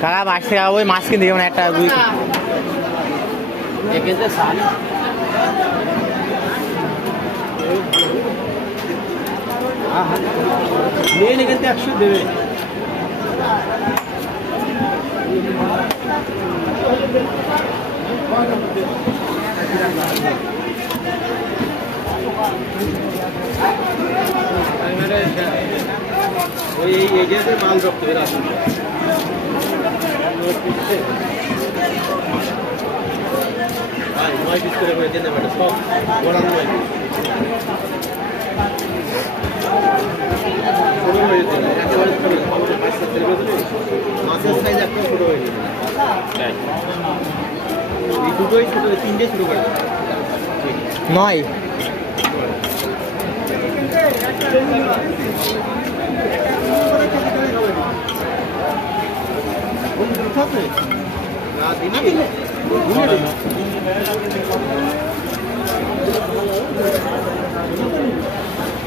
কাকা পাঁচ টাকা ওই মাছ কিনতে যেমন একটা রুই একেতে সাল মেন এখানে একশো দেবে। ওই এই এরিয়াতে মাল রক্ত বের আসুন। ভাই নয় পিস করে করে পারে সব বড় নয় পিস ছোটো হয়ে যেতে একেবারে ছোটো আমাদের পাঁচ সাত মাছের সাইজ একদম ছোটো হয়ে যেতে এই দুটোই ছোটো তিনটে ছোটো করে। নয়। Gracias.